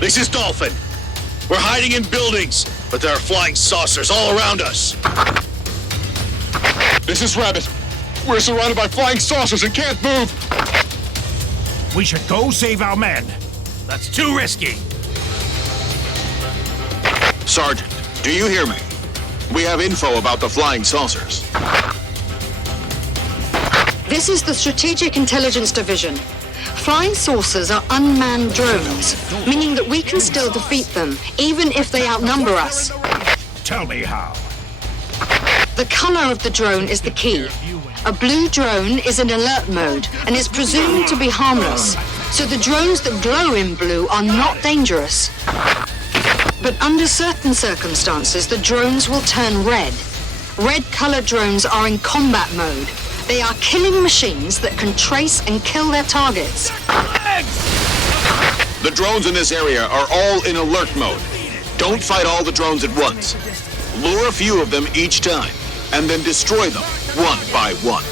This is Dolphin. We're hiding in buildings, but there are flying saucers all around us. This is Rabbit. We're surrounded by flying saucers and can't move. We should go save our men. That's too risky. Sergeant, do you hear me? We have info about the flying saucers. This is the Strategic Intelligence Division. Flying saucers are unmanned drones, meaning that we can still defeat them, even if they outnumber us. Tell me how. The color of the drone is the key. A blue drone is in alert mode and is presumed to be harmless, so the drones that glow in blue are not dangerous. But under certain circumstances, the drones will turn red. Red-colored drones are in combat mode. They are killing machines that can trace and kill their targets. The drones in this area are all in alert mode. Don't fight all the drones at once. Lure a few of them each time, and then destroy them one by one.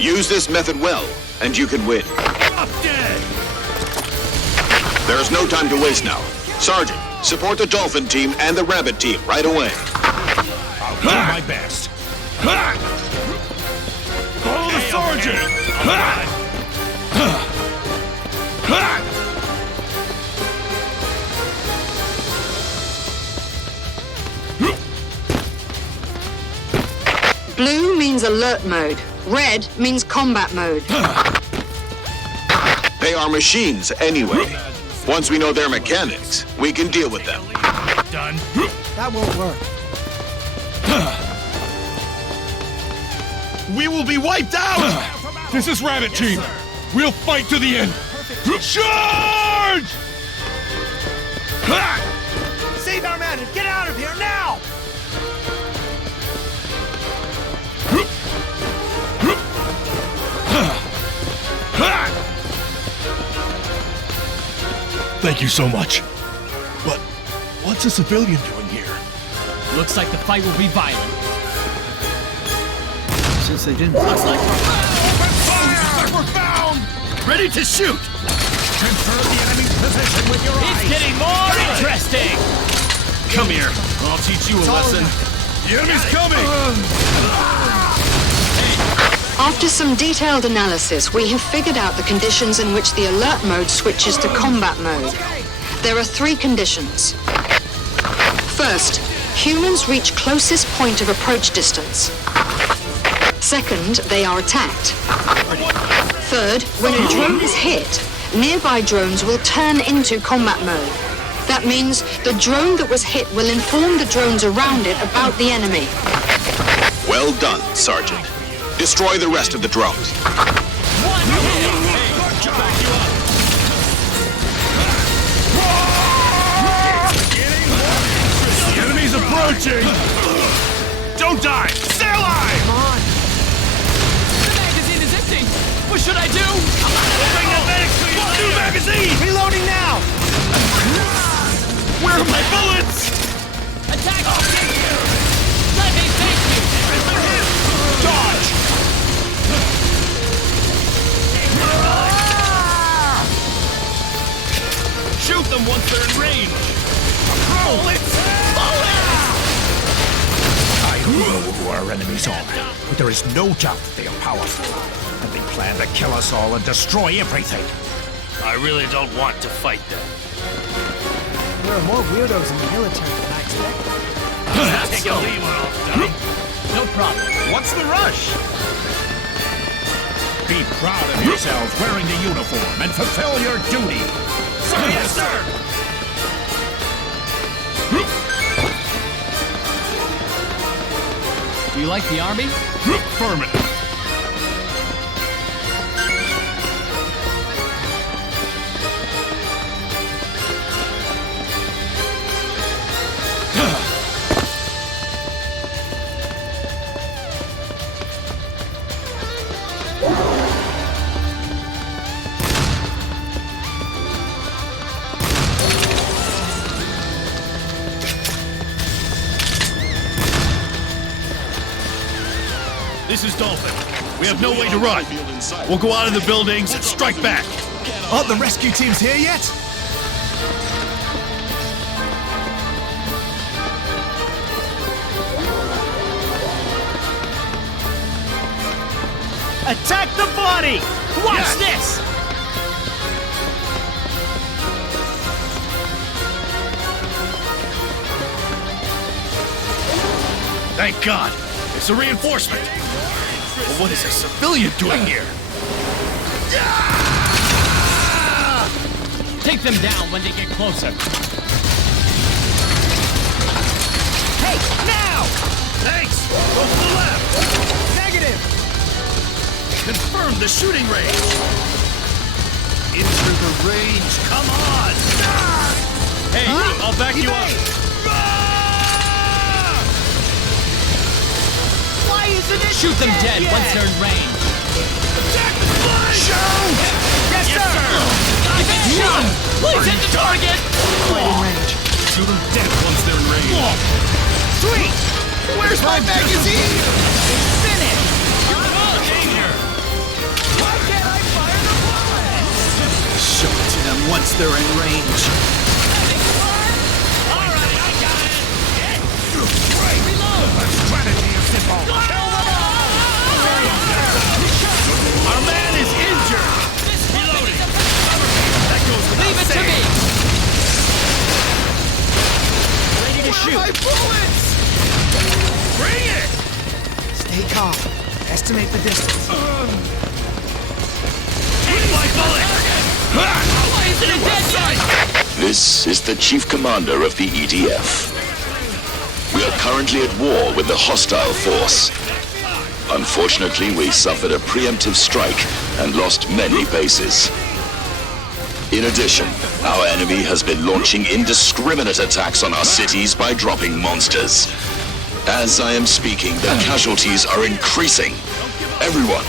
Use this method well, and you can win. There is no time to waste now. Sergeant, support the Dolphin team and the Rabbit team right away. I'll do my best. Follow the sergeant! Blue means alert mode. Red means combat mode. They are machines anyway. Once we know their mechanics, we can deal with them. Done. That won't work. We will be wiped out! This is Rabbit Team. We'll fight to the end. Charge! Save our men and get out of here now! Thank you so much. But what's a civilian doing here? Looks like the fight will be violent. Since they didn't... Looks like We're found! Ready to shoot! Confirm the enemy's position with your eyes! it's getting more interesting! Come here. I'll teach you a lesson. The enemy's coming! After some detailed analysis, we have figured out the conditions in which the alert mode switches to combat mode. There are 3 conditions. First, humans reach closest point of approach distance. Second, they are attacked. Third, when a drone is hit, nearby drones will turn into combat mode. That means the drone that was hit will inform the drones around it about the enemy. Well done, Sergeant. Destroy the rest of the drones. The enemy's approaching! Don't die! Stay alive! The magazine is empty! What should I do? Bring the medics to you! New magazine! Reloading now! Where are my bullets? Attack! Let me take you! Dodge! Shoot them once they're in range! Bullets! I know who our enemies are, but there is no doubt that they are powerful. And they plan to kill us all and destroy everything. I really don't want to fight them. There are more weirdos in the military than I expected. Take a leave, dummy. No problem. What's the rush? Be proud of yourselves wearing the uniform and fulfill your duty. Sir, yes, sir! Do you like the army? Affirmative. This is Dolphin. We have no way to run. We'll go out of the buildings and strike back. Aren't the rescue teams here yet? Attack the body! Watch this! Thank God! It's a reinforcement! But what is a civilian doing here? Take them down when they get closer. Hey, now! Thanks! Go to the left! Negative! Confirm the shooting range! Into the range, come on! Hey, I'll back you up. Why isn't it Shoot them dead yet? once they're in range. Attack the flag! Shoot! Yes, sir! You can shoot them! Please hit the target! Right in range. Shoot them dead once they're in range. Sweet! Where's my magazine? It's finished! Danger! Why can't I fire the bullet? Show it to them once they're in range. All right, I got it. Strategy is simple. Our man is injured. Reloading. That goes without Leave it to saying. me. Ready to shoot. My bullets! Bring it! Stay calm. Estimate the distance. Take my bullet! Why isn't it dead yet? This is the Chief Commander of the EDF. We are currently at war with the hostile force. Unfortunately, we suffered a preemptive strike and lost many bases. In addition, our enemy has been launching indiscriminate attacks on our cities by dropping monsters. As I am speaking, the casualties are increasing. Everyone,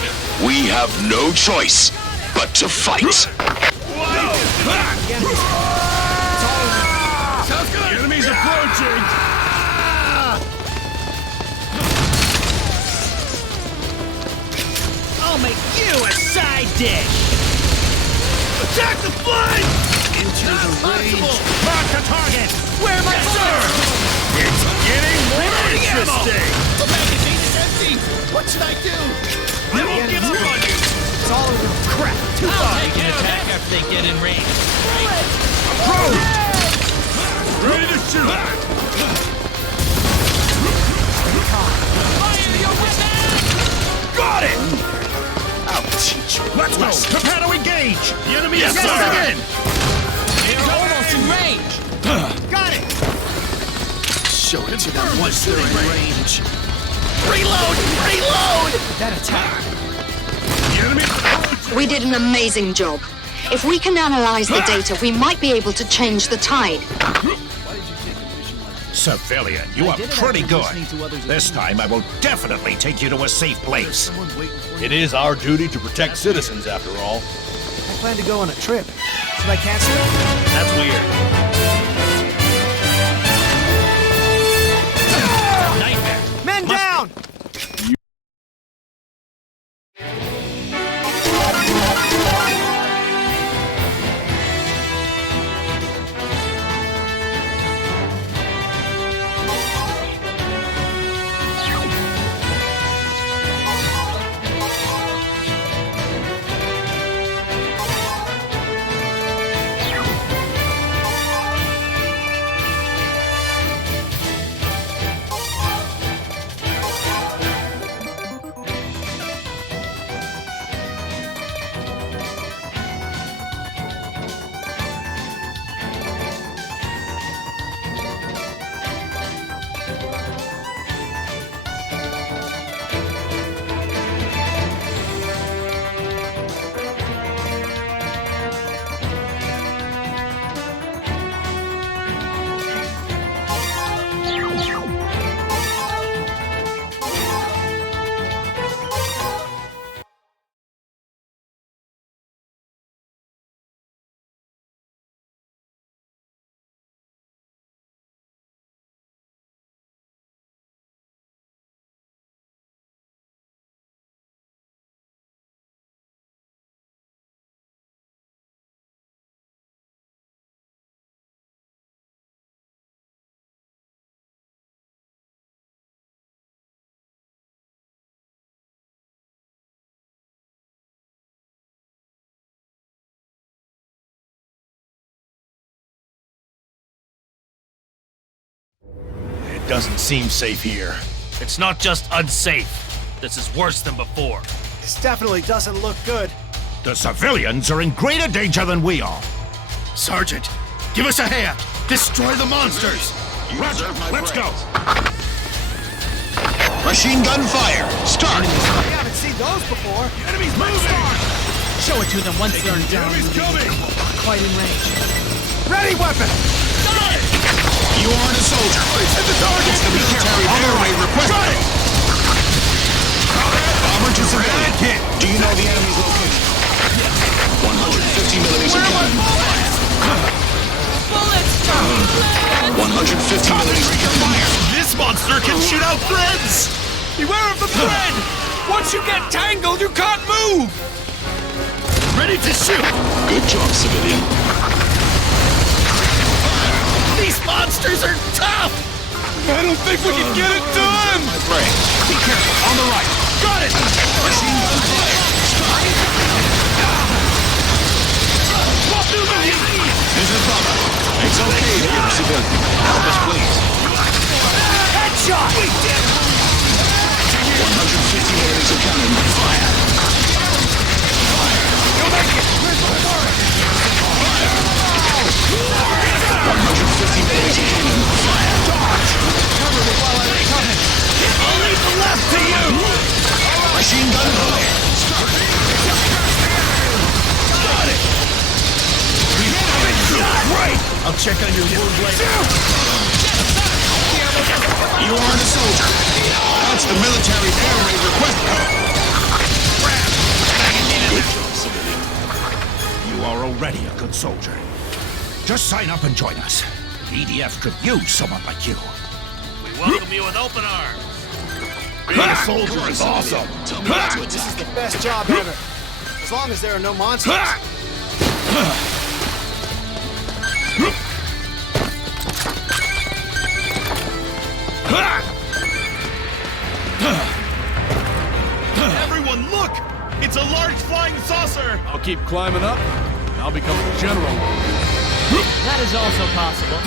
we have no choice but to fight. Sounds good! The enemy's approaching! I'll make you a side dish! Attack the flank! Into the range. Mark the target! Where are my bullets? It's getting more interesting! The magazine is empty. What should I do? I won't give up on you! It's all over. Crap! Too I'll far! take an attack after they get in range. Ready to shoot! Fire your weapon! Got it! I'll teach you. Let's go! Prepare to engage! The enemy is closing in! They're almost in range. Got it! Show it to them once they're in range. Reload! Reload! That attack. The enemy... We did an amazing job. If we can analyze the data, we might be able to change the tide. Civilian, you are pretty good. This time I will definitely take you to a safe place. It is our duty to protect citizens, after all. I plan to go on a trip. Should I cancel it? That's weird. Nightmare. Men down! Doesn't seem safe here. It's not just unsafe. This is worse than before. This definitely doesn't look good. The civilians are in greater danger than we are. Sergeant, give us a hand. Destroy the monsters. Roger, let's go. Machine gun fire. Start. I haven't seen those before. Enemies moving! Show it to them once they're down. Enemies coming! Quite in range. Ready weapon! You aren't a soldier. Hit the target! It's the military air raid request. Bomber to civilian. Do you know the enemy's location? 150 millimeters of cannon. Bullets! 150 millimeters of cannon. This monster can shoot out threads! Beware of the thread! Once you get tangled, you can't move! Ready to shoot! Good job, civilian. These monsters are tough! I don't think we can get it done! Right. Be careful, on the right. Got it! Machine gun fire. Start. This is Bubba. It's okay if you're a civilian. Help us, please. Headshot! 150 millimeters of cannon. Fire. You'll make it! Where's the turret? 150 millimeters of cannon. Fire. Cover me while I'm coming. I'll leave the left to you! Machine gun fire. Start. Got it! Right! I'll check on your wound later. You aren't a soldier. That's the military air raid request code. Good job, civilian. You are already a good soldier. Just sign up and join us. The EDF could use someone like you. We welcome you with open arms. Being a soldier is awesome! Tell me what to This is attack. the best job ever. As long as there are no monsters. Everyone, look! It's a large flying saucer! I'll keep climbing up, and I'll become a general. That is also possible.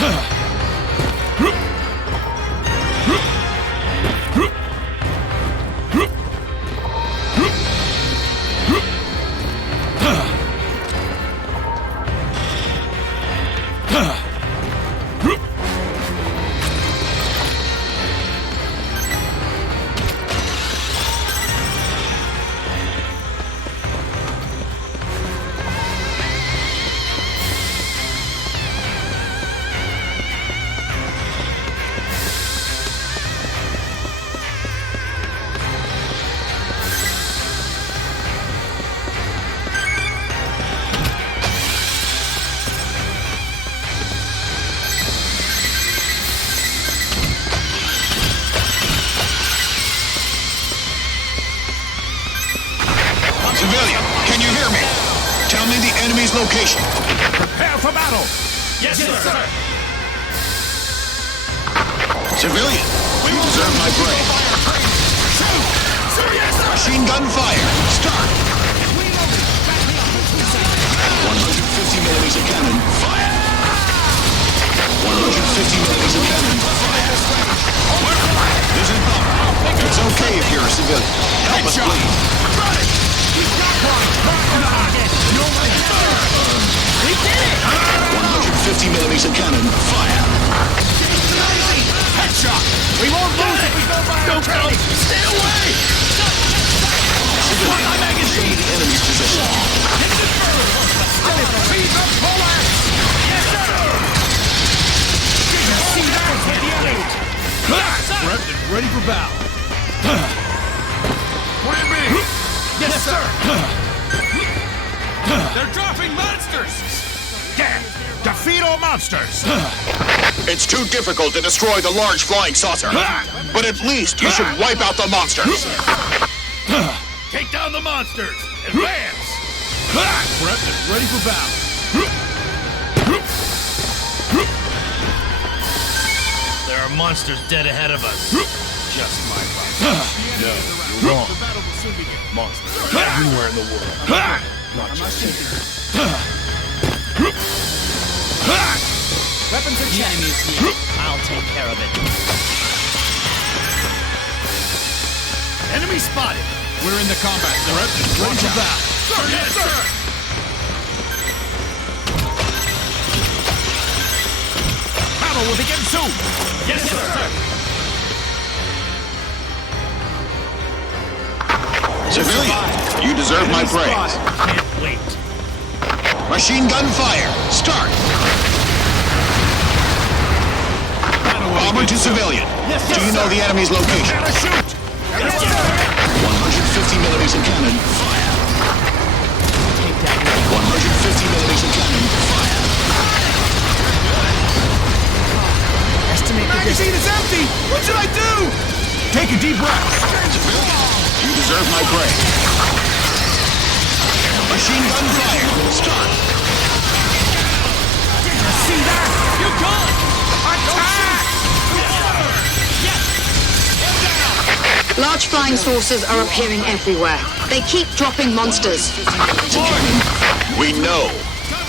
Civilian, can you hear me? Tell me the enemy's location. Prepare for battle! Yes, sir! Civilian, you deserve my praise. Machine gun fire. Start. 150 millimeters of cannon. Fire. 150 millimeters of cannon. Fire. This is Bubba. It's okay if you're a civilian. Help us, please. We did it! 150 millimeters of cannon. Fire. Headshot! We won't lose if we go by our training! Stay away! Civilian, show me the enemy's position. Prepped and ready for battle. Plan B! Yes, sir! They're dropping monsters! Damn! Defeat all monsters! It's too difficult to destroy the large flying saucer. But at least you should wipe out the monsters. Take down the monsters! Advance! Prepped and ready for battle. There are monsters dead ahead of us. Just my luck. No, you're wrong. Monsters are everywhere in the world. Not just here. Weapons weapons are The checked. enemy is here. I'll take care of it. Enemy spotted. We're in the combat zone. Ready for that. Sir, yes, sir. Battle will begin soon. Yes, sir. Civilian, you deserve my praise. Can't wait. Machine gun fire. Start. Bomber to civilian. Do you know the enemy's location? Gotta shoot. 150 millimeters of cannon. Fire. 150 millimeters of cannon. Fire. Estimate the Magazine distance. is empty. What should I do? Take a deep breath. Civilian, you deserve my praise. Machine gun fire. Start. See that? You're gone! Attack! Large flying saucers are appearing everywhere. They keep dropping monsters. We know.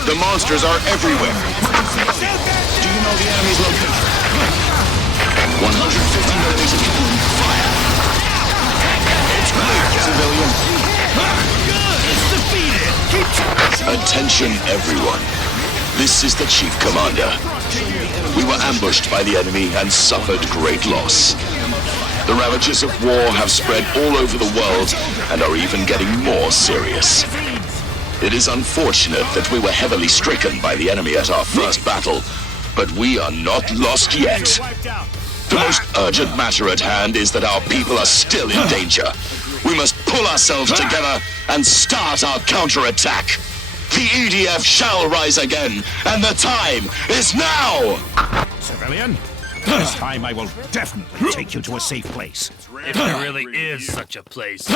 The monsters are everywhere. Do you know the enemy's location? 150 millimeters of cannon. Fire. It's clear, civilian. It's defeated. Keep Attention, everyone. This is the Chief Commander. We were ambushed by the enemy and suffered great loss. The ravages of war have spread all over the world and are even getting more serious. It is unfortunate that we were heavily stricken by the enemy at our first battle, but we are not lost yet. The most urgent matter at hand is that our people are still in danger. We must pull ourselves together and start our counterattack. The EDF shall rise again, and the time is now! Civilian, this time I will definitely take you to a safe place. If there really is such a place.